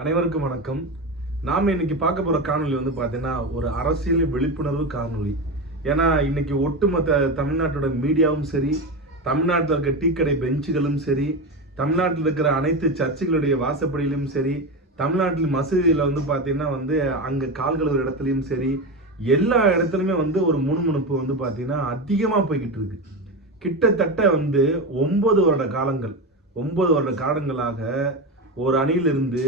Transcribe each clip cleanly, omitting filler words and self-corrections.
அனைவருக்கும் வணக்கம். நாம் இன்னைக்கு பார்க்க போற காணொளி வந்து பார்த்தீங்கன்னா ஒரு அரசியல் விழிப்புணர்வு காணொளி. ஏன்னா இன்னைக்கு ஒட்டுமொத்த தமிழ்நாட்டோட மீடியாவும் சரி, தமிழ்நாட்டில் இருக்க டீ கடை பெஞ்சுகளும் சரி, தமிழ்நாட்டில் இருக்கிற அனைத்து சர்ச்சுகளுடைய வாசப்படியிலும் சரி, தமிழ்நாட்டில் மசூதியில் வந்து பார்த்தீங்கன்னா அங்கே கால்கள் ஒரு இடத்துலையும் சரி, எல்லா இடத்துலையுமே ஒரு முணுமுணுப்பு வந்து பார்த்தீங்கன்னா அதிகமாக போய்கிட்டு இருக்கு. கிட்டத்தட்ட 9 வருட காலங்கள் 9 வருட காலங்களாக ஒரு அணியிலிருந்து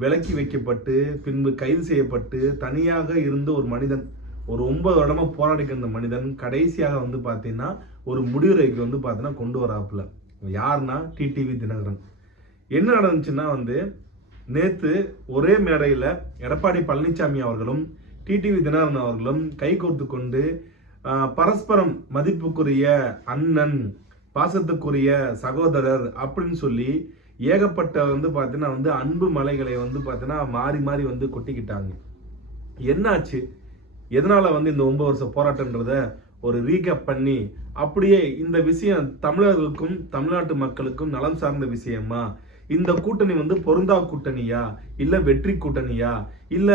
விலக்கி வைக்கப்பட்டு பின்பு கைது செய்யப்பட்டு தனியாக இருந்த ஒரு மனிதன், ஒரு 9 வருடமா போராடிக்க இருந்த மனிதன் கடைசியாக பார்த்தீங்கன்னா ஒரு முடிவுரைக்கு பார்த்தீங்கன்னா கொண்டு வராப்புல. யாருன்னா டிடிவி தினகரன். என்ன நடந்துச்சுன்னா நேத்து ஒரே மேடையில எடப்பாடி பழனிசாமி அவர்களும் டிடிவி தினகரன் அவர்களும் கைகோர்த்து கொண்டு பரஸ்பரம் மதிப்புக்குரிய அண்ணன், பாசத்துக்குரிய சகோதரர் அப்படின்னு சொல்லி ஏகப்பட்ட பார்த்தீங்கன்னா அன்பு மலைகளை பார்த்தீங்கன்னா மாறி மாறி கொட்டிக்கிட்டாங்க. என்னாச்சு, எதனால இந்த 9 வருஷ போராட்டம்ன்றத ஒரு ரீகேப் பண்ணி அப்படியே இந்த விஷயம் தமிழர்களுக்கும் தமிழ்நாட்டு மக்களுக்கும் நலம் சார்ந்த விஷயமா, இந்த கூட்டணி பொருந்தா கூட்டணியா, இல்ல வெற்றி கூட்டணியா, இல்ல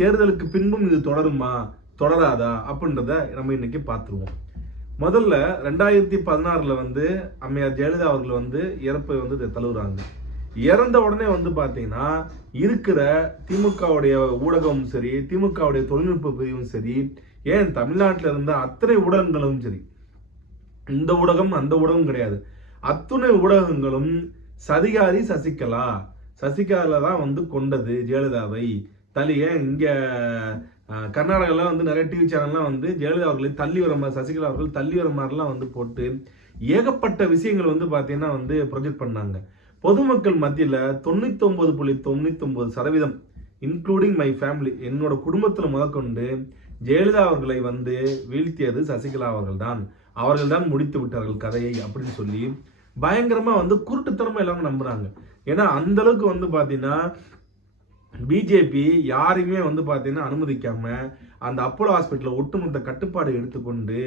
தேர்தலுக்கு பின்பும் இது தொடருமா தொடராதா அப்படின்றத நம்ம இன்னைக்கு பார்த்துருவோம். முதல்ல 2016 அம்மையார் ஜெயலலிதா அவர்கள் இறப்பை தழுவுறாங்க. இறந்த உடனே பார்த்தீங்கன்னா இருக்கிற திமுகவுடைய ஊடகமும் சரி, திமுகவுடைய தொழில்நுட்ப பிரிவும் சரி, ஏன் தமிழ்நாட்டில் இருந்த அத்தனை ஊடகங்களும் சரி, இந்த ஊடகம் அந்த ஊடகம் கிடையாது, அத்துணை ஊடகங்களும் சதிகாரி சசிகலா தான் கொண்டது ஜெயலலிதாவை தள்ளிய. இங்க கர்நாடகாவில் நிறைய டிவி சேனல்லாம் ஜெயலலிதா அவர்களை தள்ளி வர மாதிரி, சசிகலா அவர்கள் தள்ளி வர மாதிரிலாம் போட்டு ஏகப்பட்ட விஷயங்கள் பார்த்தீங்கன்னா ப்ரொஜெக்ட் பண்ணாங்க. பொதுமக்கள் மத்தியில் 99.99% இன்க்ளூடிங் மை ஃபேமிலி, என்னோட குடும்பத்தில் முதற்கொண்டு ஜெயலலிதா அவர்களை வீழ்த்தியது சசிகலா அவர்கள் தான் முடித்து விட்டார்கள் கதையை அப்படின்னு சொல்லி பயங்கரமா குருட்டுத்தனமா எல்லாரும் நம்புறாங்க. ஏன்னா அந்த அளவுக்கு பார்த்தீங்கன்னா பிஜேபி யாரையுமே பார்த்தீங்கன்னா அனுமதிக்காம அந்த அப்போலோ ஹாஸ்பிட்டல ஒட்டுமொத்த கட்டுப்பாடு எடுத்துக்கொண்டு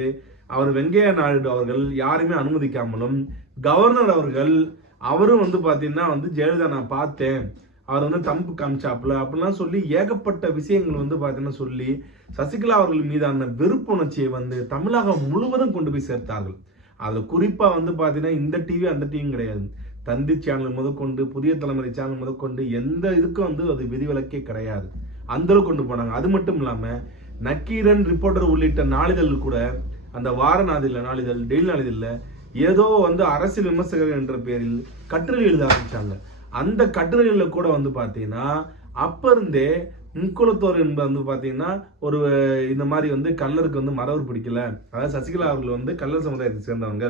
அவர் வெங்கையா நாயுடு அவர்கள் யாரையுமே அனுமதிக்காமலும், கவர்னர் அவர்கள் அவரும் பார்த்தீங்கன்னா ஜெயலலிதா நான் பார்த்தேன், அவர் தம்பு காமிச்சாப்புல அப்படிலாம் சொல்லி ஏகப்பட்ட விஷயங்கள் பார்த்தீங்கன்னா சொல்லி சசிகலா அவர்கள் மீதான வெறுப்புணர்ச்சியை தமிழகம் முழுவதும் கொண்டு போய் சேர்த்தார்கள். அதுல குறிப்பா பார்த்தீங்கன்னா இந்த டிவி அந்த டிவியும் கிடையாது, தந்தி சேனல் முதற்கொண்டு புதிய தலைமுறை சேனல் முதற்கொண்டு எந்த இதுக்கும் அது விதிவிலக்கே கிடையாது. அந்த அளவுக்கு கொண்டு போனாங்க. அது மட்டும் இல்லாம நக்கீரன், ரிப்போர்ட்டர் உள்ளிட்ட நாளிதழ் கூட அந்த வார நாளிதழ், டெய்லி நாளிதழ்ல ஏதோ அரசியல் விமர்சகர் என்ற பெயரில் கட்டுரை எழுத ஆரம்பிச்சாங்க. அந்த கட்டுரைகள்ல கூட பார்த்தீங்கன்னா அப்ப இருந்தே முக்குளத்தோர் என்பது பார்த்தீங்கன்னா ஒரு இந்த மாதிரி கல்லருக்கு மரவர் பிடிக்கல, அதாவது சசிகலா அவர்கள் கல்லர் சமுதாயத்தை சேர்ந்தவங்க,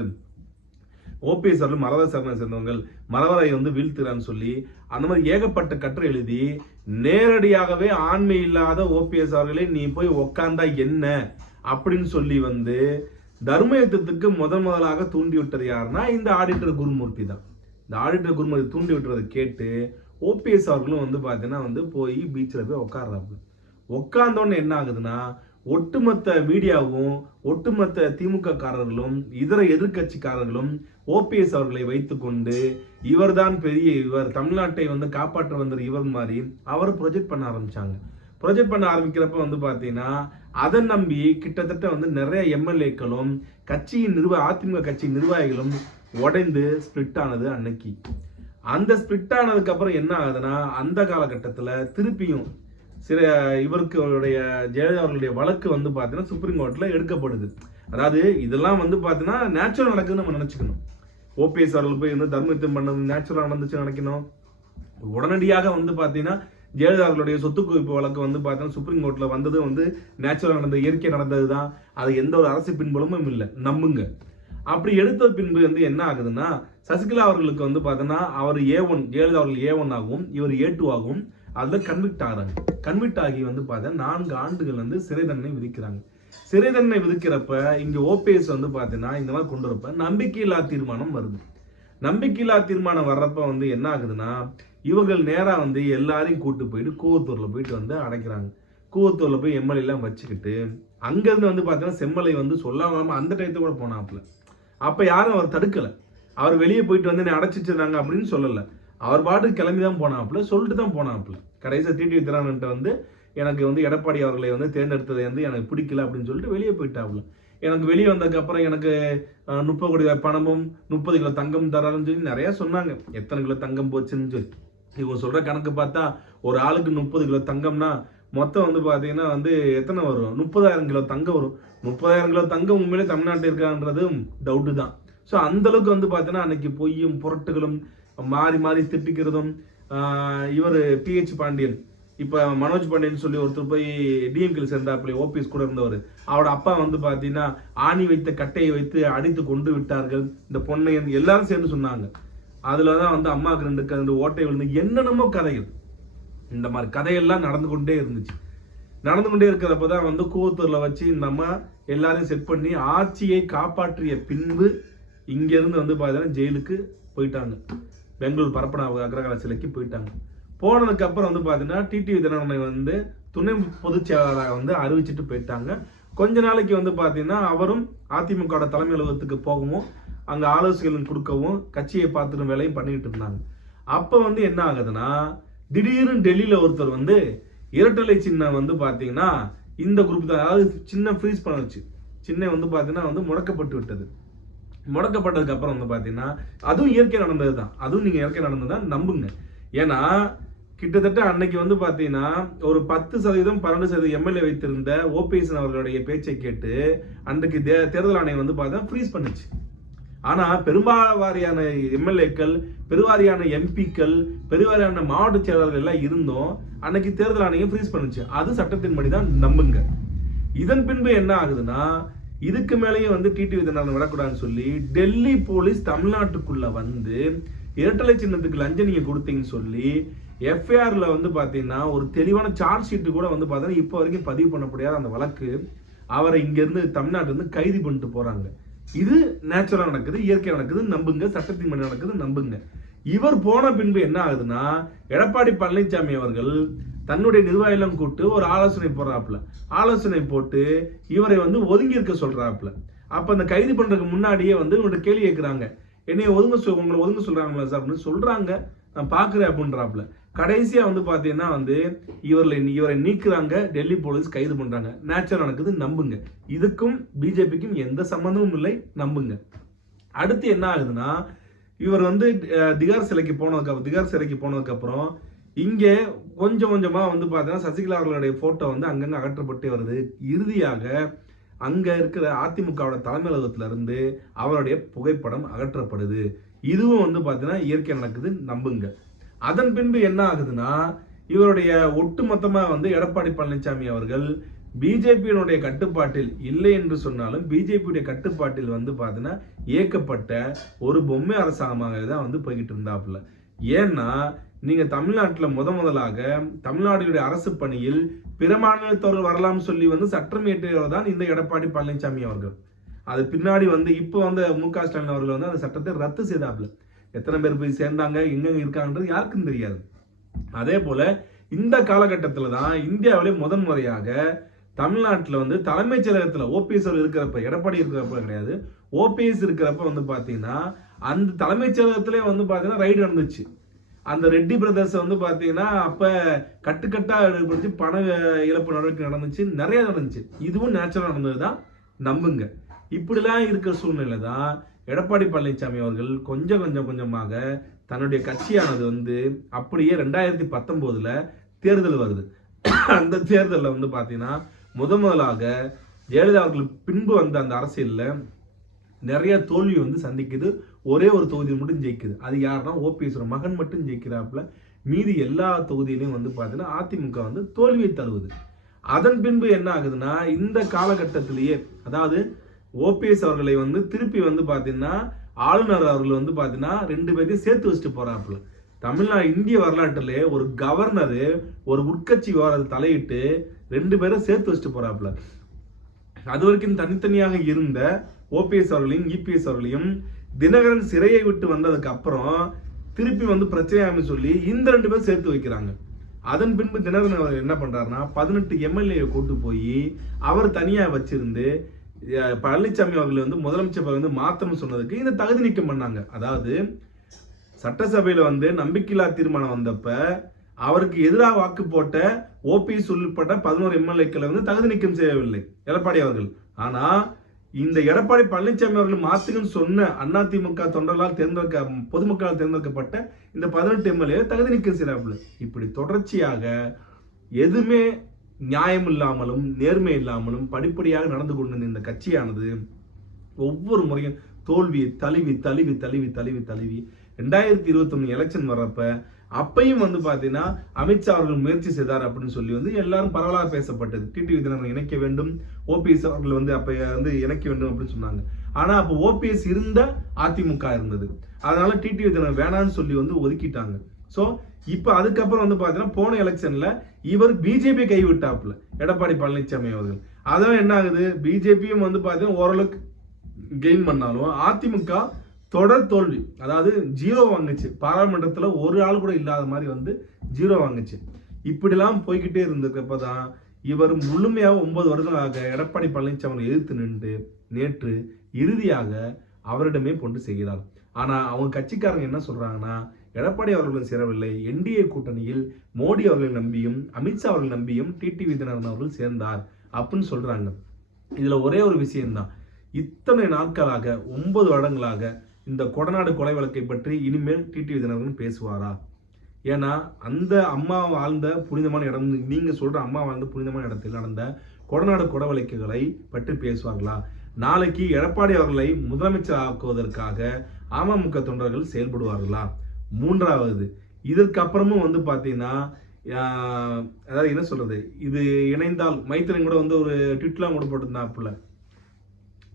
ஓபிஎஸ் அவர்கள் மரவர் சமுதாயத்தை சேர்ந்தவங்க, மரவரை வீழ்த்துறான்னு சொல்லி அந்த மாதிரி ஏகப்பட்ட கட்டுரை எழுதி நேரடியாகவே ஆண்மை இல்லாத ஓபிஎஸ் அவர்களே நீ போய் உக்காந்தா என்ன அப்படின்னு சொல்லி தர்ம யுத்தத்துக்கு முதலாக தூண்டி விட்டது யாருன்னா இந்த ஆடிட்டர் குருமூர்த்தி தான். இந்த ஆடிட்டர் குருமூர்த்தி தூண்டி விட்டுறதை கேட்டு ஓபிஎஸ் அவர்களும் பார்த்தீங்கன்னா போய் பீச்சில் போய் உட்கார்றாங்க. உட்கார்ந்தோன்னு என்ன ஆகுதுன்னா ஒட்டுமொத்த மீடியாவும் ஒட்டுமொத்த திமுக காரர்களும் இதர எதிர்கட்சிக்காரர்களும் ஓபிஎஸ் அவர்களை வைத்துக்கொண்டு இவர்தான் பெரிய, இவர் தமிழ்நாட்டை காப்பாற்ற வந்த இவர் மாதிரி அவர் ப்ரொஜெக்ட் பண்ண ஆரம்பிச்சாங்க. ப்ரொஜெக்ட் பண்ண ஆரம்பிக்கிறப்ப பார்த்தீங்கன்னா அதை நம்பி கிட்டத்தட்ட நிறைய எம்எல்ஏக்களும் கட்சியின் அதிமுக கட்சி நிர்வாகிகளும் உடைந்து ஸ்பிளிட் ஆனது அன்னைக்கு. அந்த ஸ்பிளிட் ஆனதுக்கு அப்புறம் என்ன ஆகுதுன்னா அந்த காலகட்டத்தில் திருப்பியும் இவருடைய ஜெயலலிதா அவர்களுடைய வழக்கு பார்த்தீங்கன்னா சுப்ரீம் கோர்ட்ல எடுக்கப்படுது. அதாவது இதெல்லாம் பார்த்தீங்கன்னா நேச்சுரல் நடக்குதுன்னு நம்ம நினைச்சுக்கணும். ஓபிஎஸ் அவர்கள் போய் தர்மயுத்தம் பண்ணது நேச்சுரலா நடந்துச்சுன்னு நினைக்கணும். உடனடியாக பார்த்தீங்கன்னா ஜெயலலிதா அவர்களுடைய சொத்து குவிப்பு வழக்கு பார்த்தீங்கன்னா சுப்ரீம் கோர்ட்ல வந்தது நேச்சுரல் நடந்த, இயற்கை நடந்தது தான், அது எந்த ஒரு அரசு பின்புலமும் இல்லை, நம்புங்க. அப்படி எடுத்த பின்பு என்ன ஆகுதுன்னா சசிகலா அவர்களுக்கு பார்த்தீங்கன்னா அவர் A1, ஜெயலலிதா அவர்கள் A1 ஆகவும் இவர் A2 ஆகவும் அதுல கன்விக்ட் ஆகிறாங்க. கன்விக்ட் ஆகி பார்த்தீங்கன்னா 4 ஆண்டுகள் சிறை தண்டனை விதிக்கிறாங்க. சிறை தண்டனை விதிக்கிறப்ப இங்க ஓபிஎஸ் பார்த்தீங்கன்னா இந்த மாதிரி கொண்டு வரப்ப நம்பிக்கையில்லா தீர்மானம் வருது. நம்பிக்கையில்லா தீர்மானம் வர்றப்ப என்ன ஆகுதுன்னா இவர்கள் நேரா எல்லாரையும் கூட்டு போயிட்டு கூவத்தூர்ல போயிட்டு அடைக்கிறாங்க. கூவத்தூர்ல போய் எம்எல்ஏ எல்லாம் வச்சுக்கிட்டு அங்கிருந்து பார்த்தீங்கன்னா செம்மலை சொல்லாம அந்த டயத்தை கூட போனாப்புல. அப்ப யாரும் அவர் தடுக்கல, அவர் வெளியே போயிட்டு அடைச்சிச்சிருந்தாங்க அப்படின்னு சொல்லல. அவர் பாட்டுக்கு கிளம்பி தான் போனாப்புல, சொல்லிட்டு தான் போனாப்புல. கடைசியாக டிடிவி தினகரன்ட்ட வந்து எனக்கு வந்து எடப்பாடி அவர்களை வந்து தேர்ந்தெடுத்தது வந்து எனக்கு பிடிக்கல அப்படின்னு சொல்லிட்டு வெளியே போயிட்டாப்புல. எனக்கு வெளியே வந்ததுக்கப்புறம் எனக்கு 30 கோடி பணமும் 30 கிலோ தங்கம் தராருன்னு சொல்லி நிறைய சொன்னாங்க. எத்தனை கிலோ தங்கம் போச்சுன்னு சொல்லி இவங்க சொல்ற கணக்கு பார்த்தா ஒரு ஆளுக்கு 30 கிலோ தங்கம்னா மொத்தம் வந்து பார்த்தீங்கன்னா வந்து எத்தனை வரும்? 30,000 கிலோ தங்கம் வரும். 30,000 கிலோ தங்கம் உண்மையிலே தமிழ்நாட்டில் இருக்கான்றது டவுட்டு தான். ஸோ அந்த அளவுக்கு வந்து பார்த்தீங்கன்னா அன்னைக்கு பொய்யும் புரட்டுகளும் மாறி மாறி திட்டிக்கிறதும் இவர் பிஹெச் பாண்டியன் இப்போ மனோஜ் பாண்டியன் சொல்லி ஒருத்தர் போய் டிஎம்கேல சேர்ந்தாப்புல ஓபிஎஸ் கூட இருந்தவர். அவரோட அப்பா வந்து பார்த்தீங்கன்னா ஆணி வைத்த கட்டையை வைத்து அடித்து கொண்டு விட்டார்கள் இந்த பொண்ணை எல்லாரும் சேர்ந்து சொன்னாங்க. அதில் தான் வந்து அம்மாவுக்கு 2 ஓட்டை விழுந்து என்னென்னமோ கதைகள். இந்த மாதிரி கதையெல்லாம் நடந்து கொண்டே இருந்துச்சு. நடந்து கொண்டே இருக்கிறப்ப தான் வந்து கூவத்தூரில் வச்சு இந்த அம்மா எல்லாரையும் செட் பண்ணி ஆட்சியை காப்பாற்றிய பின்பு இங்கேருந்து வந்து பார்த்தீங்கன்னா ஜெயிலுக்கு போயிட்டாங்க. பெங்களூர் பரப்பன அக்ரகால சிலைக்கு போயிட்டாங்க. போனதுக்கு அப்புறம் வந்து பார்த்தீங்கன்னா டிடிவி தினகரனை வந்து துணை பொதுச் செயலாளராக வந்து அறிவிச்சிட்டு போயிட்டாங்க. கொஞ்ச நாளைக்கு வந்து பார்த்தீங்கன்னா அவரும் அதிமுக தலைமை அலுவலகத்துக்கு போகவும் அங்கே ஆலோசனைகள் கொடுக்கவும் கட்சியை பார்த்துட்டு வேலையும் பண்ணிக்கிட்டு இருந்தாங்க. அப்போ வந்து என்ன ஆகுதுன்னா திடீர்னு டெல்லியில் ஒருத்தர் வந்து இரட்டலை சின்னம் வந்து பார்த்தீங்கன்னா இந்த குரூப் தான், அதாவது சின்ன ஃப்ரீஸ் பண்ணுச்சு. சின்ன வந்து பார்த்தீங்கன்னா வந்து முடக்கப்பட்டு விட்டது. முடக்கப்பட்டதுக்கு அப்புறம் வந்து பார்த்தீங்கன்னா அதுவும் இயற்கை நடந்தது தான். அதுவும் நீங்கள் இயற்கை நடந்தது தான் நம்புங்க. ஏன்னா கிட்டத்தட்ட அன்னைக்கு வந்து பார்த்தீங்கன்னா ஒரு 10% 12% எம்எல்ஏ வைத்திருந்த ஓபிஎஸ் அவர்களுடைய பேச்சை கேட்டு அன்றைக்கு தேர்தல் ஆணையம் வந்து பார்த்தீங்கன்னா ஃப்ரீஸ் பண்ணுச்சு. ஆனா பெரும்பாலான எம்எல்ஏக்கள், பெருவாரியான எம்பிக்கள், பெருவாரியான மாவட்ட செயலாளர்கள் எல்லாம் இருந்தும் அன்னைக்கு தேர்தல் ஆணையம் ஃப்ரீஸ் பண்ணுச்சு. அது சட்டத்தின்படி தான் நம்புங்க. இதன் பின்பு என்ன ஆகுதுன்னா இதுக்கு மேலேயும் வந்து டிடிவி தினகரன் விடக்கூடாதுன்னு சொல்லி டெல்லி போலீஸ் தமிழ்நாட்டுக்குள்ள வந்து இரட்டலை சின்னத்துக்கு லஞ்சம் நீங்க கொடுத்தீங்கன்னு சொல்லி எஃப்ஐஆர்ல வந்து பாத்தீங்கன்னா ஒரு தெளிவான சார்ஜ் ஷீட் கூட வந்து பாத்தீங்கன்னா இப்போ வரைக்கும் பதிவு பண்ண முடியாத அந்த வழக்கு அவரை இங்க இருந்து தமிழ்நாட்டுல இருந்து கைது பண்ணிட்டு போறாங்க. இது நேச்சுரலா நடக்குது, இயற்கை நடக்குது நம்புங்க, சட்டத்தின் படி நடக்குது நம்புங்க. இவர் போன பின்பு என்ன ஆகுதுன்னா எடப்பாடி பழனிசாமி அவர்கள் தன்னுடைய நிர்வாகிகளும் கூட்டு ஒரு ஆலோசனை போடுறாப்புல. ஆலோசனை போட்டு இவரை வந்து ஒதுங்கி இருக்க சொல்றாப்புல. அப்ப அந்த கைது பண்றதுக்கு முன்னாடியே வந்து இவங்கள்ட்ட கேள்வி கேட்கிறாங்க, என்னைய உங்களை ஒதுங்க சொல்றாங்களா சார் அப்படின்னு சொல்றாங்க, நான் பாக்குறேன் அப்படின்றாப்புல. கடைசியா வந்து பாத்தீங்கன்னா வந்து இவரை நீக்குறாங்க, டெல்லி போலீஸ் கைது பண்றாங்க. நேச்சுரல் நடக்குது நம்புங்க. இதுக்கும் பிஜேபிக்கும் எந்த சம்பந்தமும் இல்லை நம்புங்க. அடுத்து என்ன ஆகுதுன்னா இவர் வந்து திகார் சிறைக்கு போனதுக்கு அப்புறம் இங்கே கொஞ்சம் கொஞ்சமா வந்து பார்த்தீங்கன்னா சசிகலா அவர்களுடைய போட்டோ வந்து அங்கங்க அகற்றப்பட்டே வருது. இறுதியாக அங்க இருக்கிற அதிமுகவோட தலைமை அலுவலகத்துல இருந்து அவருடைய புகைப்படம் அகற்றப்படுது. இதுவும் வந்து பார்த்தீங்கன்னா இயற்கை நடக்குது நம்புங்க. அதன் பின்பு என்ன ஆகுதுன்னா இவருடைய ஒட்டுமொத்தமா வந்து எடப்பாடி பழனிசாமி அவர்கள் பிஜேபியினுடைய கட்டுப்பாட்டில் இல்லை என்று சொன்னாலும் பிஜேபியுடைய கட்டுப்பாட்டில் வந்து பார்த்தீங்கன்னா இயக்கப்பட்ட ஒரு பொம்மை அரசாங்கமாக தான் வந்து போய்கிட்டு இருந்தாப்புல. ஏன்னா நீங்க தமிழ்நாட்டில் முதலாக தமிழ்நாடுடைய அரசு பணியில் பிற மாநிலத்தவர்கள் வரலாம் சொல்லி வந்து சட்டம் இயற்றியவர் தான் இந்த எடப்பாடி பழனிசாமி அவர்கள். அது பின்னாடி வந்து இப்போ வந்து மு.க. ஸ்டாலின் அவர்கள் வந்து அந்த சட்டத்தை ரத்து செய்தாப்புல. எத்தனை பேர் போய் சேர்ந்தாங்க, எங்க இருக்காங்கன்றது யாருக்கும் தெரியாது. அதே போல இந்த காலகட்டத்தில் தான் இந்தியாவிலே முறையாக தமிழ்நாட்டில் வந்து தலைமைச் செயலகத்தில் ஓபிஎஸ் இருக்கிறப்ப, எடப்பாடி இருக்கிறப்ப கிடையாது, ஓபிஎஸ் இருக்கிறப்ப வந்து பார்த்தீங்கன்னா அந்த தலைமைச் செயலகத்திலே வந்து பார்த்தீங்கன்னா ரைடு நடந்துச்சு. அந்த ரெட்டி பிரதர்ஸ் வந்து பார்த்தீங்கன்னா அப்போ கட்டுக்கட்டா எடுத்து பண இழப்பு நடவடிக்கை நடந்துச்சு, நிறைய நடந்துச்சு. இதுவும் நேச்சுரல் நடந்தது தான் நம்புங்க. இப்படிலாம் இருக்கிற சூழ்நிலை தான் எடப்பாடி பழனிசாமி அவர்கள் கொஞ்சமாக தன்னுடைய கட்சியானது வந்து அப்படியே 2019 தேர்தல் வருது. அந்த தேர்தலில் வந்து பார்த்தீங்கன்னா முதலாக ஜெயலலிதா அவர்கள் பின்பு வந்த அந்த அரசியலில் நிறைய தோல்வி வந்து சந்திக்குது. ஒரே ஒரு தொகுதி மட்டும் ஜெயிக்குது. அது யாருன்னா ஓபிஎஸ் மகன் மட்டும் ஜெயிக்கிறாப்புல. மீதி எல்லா தொகுதியிலையும் வந்து பார்த்தீங்கன்னா அதிமுக வந்து தோல்வியை தருவது. அதன் பின்பு என்ன ஆகுதுன்னா இந்த காலகட்டத்திலேயே அதாவது ஓபிஎஸ் அவர்களை வந்து திருப்பி வந்து பார்த்தீங்கன்னா ஆளுநர் அவர்கள் வந்து பார்த்தீங்கன்னா 2 பேரையும் சேர்த்து வச்சுட்டு போறாப்புல. தமிழ்நாடு இந்திய வரலாற்றிலே ஒரு கவர்னரு ஒரு உட்கட்சி விவகாரத்தை தலையிட்டு 2 பேரும் சேர்த்து வச்சுட்டு போறாப்புல. அது வரைக்கும் தனித்தனியாக இருந்த ஓபிஎஸ் அவர்களையும் இபிஎஸ் அவர்களையும் தினகரன் சிறையை விட்டு வந்ததுக்கு அப்புறம் திருப்பி வந்து பிரச்சனையாம சொல்லி இந்த 2 பேரும் சேர்த்து வைக்கிறாங்க. அதன் பின்பு தினகரன் அவர் என்ன பண்றாருன்னா 18 எம்எல்ஏ கூட்டு போய் அவர் தனியா வச்சிருந்து பழனிசாமி அவர்கள் வந்து முதலமைச்சர் வந்து மாத்தணும் சொன்னதுக்கு இந்த தகுதி நீக்கம் பண்ணாங்க. அதாவது சட்டசபையில வந்து நம்பிக்கையில்லா தீர்மானம் வந்தப்ப அவருக்கு எதிராக வாக்கு போட்ட ஓபிஎஸ் உள்பட்ட 11 எம்எல்ஏக்களை வந்து தகுதி நீக்கம் செய்யவில்லை எடப்பாடி அவர்கள். ஆனா இந்த எடப்பாடி பழனிசாமி அவர்கள் மாத்துக்குன்னு சொன்ன அதிமுக தொண்டர்களால் பொதுமக்களால் தேர்ந்தெடுக்கப்பட்ட இந்த 18 எம்எல்ஏ தகுதி நீக்கம் செய்யறாப்புல. இப்படி தொடர்ச்சியாக எதுவுமே நியாயம் இல்லாமலும் நேர்மை இல்லாமலும் படிப்படியாக நடந்து கொண்டிருந்த இந்த கட்சியானது ஒவ்வொரு முறையும் தோல்வியை தழுவி 2021 எலெக்ஷன் வர்றப்ப அப்பையும் வந்து பாத்தீங்கன்னா அமித்ஷா அவர்கள் முயற்சி செய்தார் அப்படின்னு சொல்லி வந்து எல்லாரும் பரவலாக பேசப்பட்டது. டிடிவி தினகரன் இணைக்க வேண்டும், ஓபிஎஸ் அவர்கள் வந்து அப்ப வந்து இணைக்க வேண்டும் அப்படின்னு சொன்னாங்க. ஆனா அப்ப ஓபிஎஸ் இருந்த அதிமுக இருந்தது, அதனால டிடிவி தினகரன் வேணான்னு சொல்லி வந்து ஒதுக்கிட்டாங்க. சோ இப்ப அதுக்கப்புறம் வந்து பாத்தீங்கன்னா போன எலெக்ஷன்ல இவர் பிஜேபி கைவிட்டாப்புல எடப்பாடி பழனிசாமி அவர்கள். அதான் என்ன ஆகுது, பிஜேபியும் வந்து பாத்தீங்கன்னா ஓரளவுக்கு கெயின் பண்ணாலும் அதிமுக தொடர் தோல்வி, அதாவது 0 வாங்குச்சு. பாராளுமன்றத்துல ஒரு ஆள் கூட இல்லாத மாதிரி வந்து 0 வாங்குச்சு. இப்படிலாம் போய்கிட்டே இருந்தப்பதான் இவர் முழுமையாக 9 வருடங்களாக எடப்பாடி பழனிசாமி எதிர்த்து நின்று நேற்று இறுதியாக அவரிடமே கொண்டு செய்கிறார். ஆனா அவங்க கட்சிக்காரங்க என்ன சொல்றாங்கன்னா, எடப்பாடி அவர்களும் சேரவில்லை, என்டிஏ கூட்டணியில் மோடி அவர்கள் நம்பியும் அமித்ஷா அவர்கள் நம்பியும் டிடிவி தினகரன் அவர்கள் சேர்ந்தார் அப்படின்னு சொல்றாங்க. இதுல ஒரே ஒரு விஷயம்தான், இத்தனை நாட்களாக 9 வருடங்களாக இந்த கொடநாடு கொலை வழக்கை பற்றி இனிமேல் டிடிவி தினகரன் பேசுவாரா? ஏன்னா அந்த அம்மா வாழ்ந்த புனிதமான இடம், நீங்க சொல்ற அம்மா வாழ்ந்த புனிதமான இடத்தில் நடந்த கொடநாடு கொலை வழக்குகளை பற்றி பேசுவார்களா? நாளைக்கு எடப்பாடி அவர்களை முதலமைச்சர் ஆக்குவதற்காக அமமுக தொண்டர்கள் செயல்படுவார்களா? மூன்றாவது, இதற்கு அப்புறமும் வந்து பாத்தீங்கன்னா அதாவது என்ன சொல்றது, இது இணைந்தால் மைத்திரன் கூட வந்து ஒரு ட்விட்லாம் கூட போட்டிருந்தாப்புல,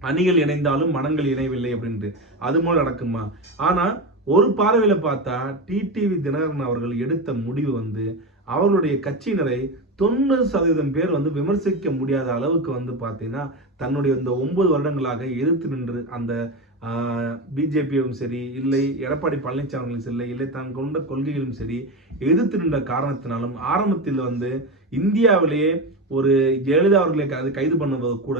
அணிகள் இணைந்தாலும் மனங்கள் இணைவில்லை அப்படின்ட்டு. அது போல நடக்குமா? ஆனா ஒரு பார்வையில பார்த்தா டிடிவி தினகரன் அவர்கள் எடுத்த முடிவு வந்து அவர்களுடைய கட்சியினரை 90% பேர் வந்து விமர்சிக்க முடியாத அளவுக்கு வந்து பாத்தீங்கன்னா தன்னுடைய இந்த 9 வருடங்களாக எதிர்த்து நின்று அந்த பிஜேபியும் சரி, இல்லை எடப்பாடி பழனிசாமியும் சரி, இல்லை தான் கொண்ட கொள்கைகளும் சரி எதிர்த்து நின்ற காரணத்தினாலும் ஆரம்பத்தில் வந்து இந்தியாவிலேயே ஒரு ஜெயலலிதா அவர்களை கைது பண்ணுவது கூட,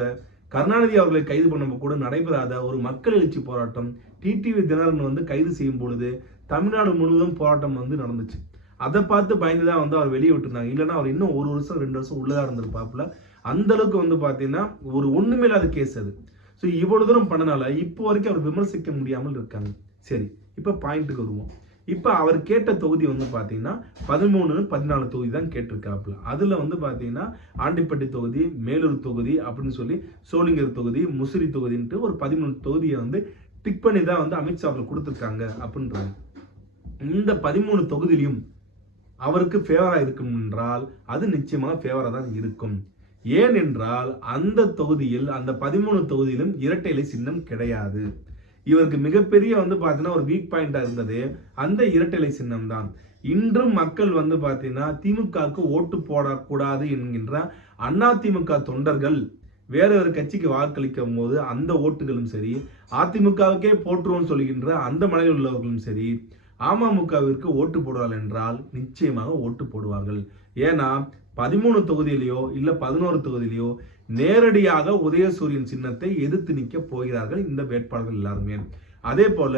கருணாநிதி அவர்களை கைது பண்ண கூட நடைபெறாத ஒரு மக்கள் எழுச்சி போராட்டம் டிடிவி தினகரன் வந்து கைது செய்யும் பொழுது தமிழ்நாடு முழுவதும் போராட்டம் வந்து நடந்துச்சு. அதை பார்த்து பயந்துதான் வந்து அவர் வெளியே விட்டுருந்தாங்க. இல்லைன்னா அவர் இன்னும் 1 வருஷம் 2 வருஷம் உள்ளதா இருந்திருப்பாப்புல. அந்த அளவுக்கு வந்து பாத்தீங்கன்னா ஒரு ஒண்ணுமே இல்லாத கேஸ் அது. ஸோ இவ்வளவு தூரம் பண்ணனால இப்போ வரைக்கும் அவர் விமர்சிக்க முடியாமல் இருக்காங்க. சரி, இப்ப பாயிண்ட்டுக்கு வருவோம். இப்ப அவர் கேட்ட தொகுதி வந்து பாத்தீங்கன்னா 13 14 தொகுதி தான் கேட்டிருக்காப்புல. அதுல வந்து பாத்தீங்கன்னா ஆண்டிப்பட்டி தொகுதி, மேலூர் தொகுதி அப்படின்னு சொல்லி சோளிங்கர் தொகுதி, முசிறி தொகுதின்ட்டு ஒரு 13 தொகுதியை வந்து டிக் பண்ணி தான் வந்து அமித்ஷா அவர்கள் கொடுத்துருக்காங்க அப்படின்றாங்க. இந்த 13 தொகுதியிலும் அவருக்கு ஃபேவரா இருக்கும் என்றால் அது நிச்சயமாக ஃபேவரா தான் இருக்கும். ஏனென்றால் அந்த தொகுதியில், அந்த 13 தொகுதியிலும் இரட்டை இலை சின்னம் கிடையாது. இவருக்கு மிகப்பெரிய வந்து பாத்தீங்கன்னா ஒரு வீக் பாயிண்டா இருந்தது அந்த இரட்டை இலை சின்னம் தான். இன்றும் மக்கள் வந்து பாத்தீங்கன்னா திமுகவுக்கு ஓட்டு போடக்கூடாது என்கின்ற அதிமுக தொண்டர்கள் வேற ஒரு கட்சிக்கு வாக்களிக்கும் போது அந்த ஓட்டுகளும் சரி, அதிமுகவுக்கே போற்றுவோம் சொல்கின்ற அந்த மனையில் உள்ளவர்களும் சரி அமமுகவிற்கு ஓட்டு போடுவார்கள் என்றால் நிச்சயமாக ஓட்டு போடுவார்கள். ஏன்னா 13 தொகுதியிலேயோ இல்ல 11 தொகுதியிலேயோ நேரடியாக உதயசூரியன் சின்னத்தை எதிர்த்து நிற்க போகிறார்கள் இந்த வேட்பாளர்கள் எல்லாருமே. அதே போல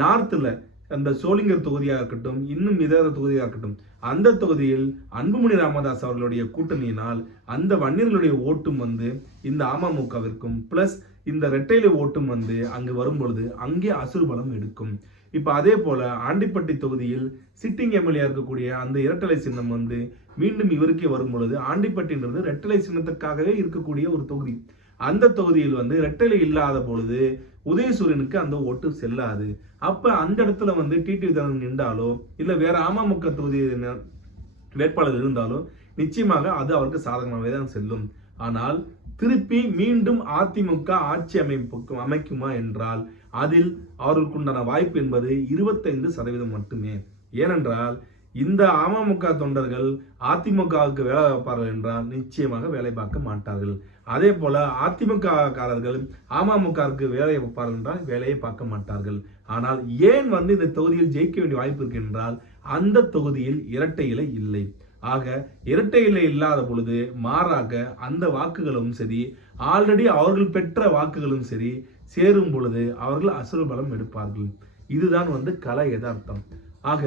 நார்த்ல அந்த சோளிங்கர் தொகுதியா இருக்கட்டும், இன்னும் இதர தொகுதியா இருக்கட்டும், அந்த தொகுதியில் அன்புமணி ராமதாஸ் அவர்களுடைய கூட்டணியினால் அந்த வன்னியர்களுடைய ஓட்டும் வந்து இந்த அமமுகவிற்கும் பிளஸ் இந்த இரட்டையிலை ஓட்டும் வந்து அங்கு வரும் பொழுது அங்கே அசுறுபலம் எடுக்கும். இப்ப அதே போல ஆண்டிப்பட்டி தொகுதியில் சிட்டிங் எம்எல்ஏ இருக்கக்கூடிய அந்த இரட்டலை சின்னம் வந்து மீண்டும் இவருக்கே வரும் பொழுது, ஆண்டிப்பட்டின்றது இரட்டலை சின்னத்துக்காகவே இருக்கக்கூடிய ஒரு தொகுதி. அந்த தொகுதியில் வந்து இரட்டலை இல்லாத பொழுது உதயசூரியனுக்கு அந்த ஓட்டு செல்லாது. அப்ப அந்த இடத்துல வந்து டிடிவி தினகரன் நின்றாலோ இல்ல வேற அமமுக தொகுதி வேட்பாளர் இருந்தாலோ நிச்சயமாக அது அவருக்கு சாதகமாகவே தான் செல்லும். ஆனால் திருப்பி மீண்டும் அதிமுக ஆட்சி அமைக்குமா என்றால் அதில் அவர்களுக்குண்டான வாய்ப்பு என்பது 25% மட்டுமே. ஏனென்றால் இந்த அமமுக தொண்டர்கள் அதிமுகவுக்கு வேலை பார்ப்பார்கள் என்றால் நிச்சயமாக வேலை பார்க்க மாட்டார்கள். அதே போல அதிமுக காரர்கள் அமமுகவுக்கு வேலை பார்ப்பார்கள் என்றால் வேலையை பார்க்க மாட்டார்கள். ஆனால் ஏன் வந்து இந்த தொகுதியில் ஜெயிக்க வேண்டிய வாய்ப்பு இருக்கு என்றால் அந்த தொகுதியில் இரட்டை இலை இல்லை. ஆக இரட்டை இலை இல்லாத பொழுது மாறாக அந்த வாக்குகளும் சரி, ஆல்ரெடி அவர்கள் பெற்ற வாக்குகளும் சரி சேரும் பொழுது அவர்கள் அசுர பலம் எடுப்பார்கள். இதுதான் வந்து கலை யதார்த்தம். ஆக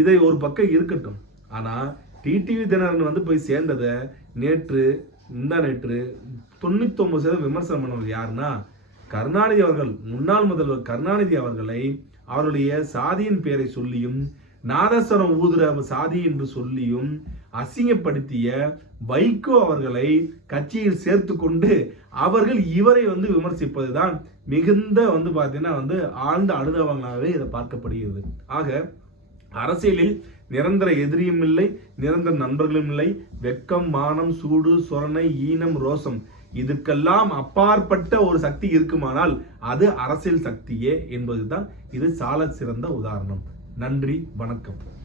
இதை ஒரு பக்கம் இருக்கட்டும். ஆனா டிடிவி தினகரன் வந்து போய் சேர்ந்ததை நேற்று 99% விமர்சனம் பண்ணவர் யாருன்னா கருணாநிதி அவர்கள். முன்னாள் முதல்வர் கருணாநிதி அவர்களை அவருடைய சாதியின் பெயரை சொல்லியும் நாதஸ்வரம் ஊதுற சாதி என்று சொல்லியும் அசிங்கப்படுத்திய வைகோ அவர்களை கட்சியில் சேர்த்து கொண்டு அவர்கள் இவரை வந்து விமர்சிப்பதுதான் மிகுந்த வந்து பார்த்தீங்கன்னா வந்து ஆழ்ந்த அனுதாபங்களாகவே இதை பார்க்கப்படுகிறது. ஆக அரசியலில் நிரந்தர எதிரியும் இல்லை, நிரந்தர நண்பர்களும் இல்லை. வெக்கம், மானம், சூடு, சொரணை, ஈனம், ரோசம் இதுக்கெல்லாம் அப்பாற்பட்ட ஒரு சக்தி இருக்குமானால் அது அரசியல் சக்தியே என்பதுதான் இது சால சிறந்த உதாரணம். நன்றி, வணக்கம்.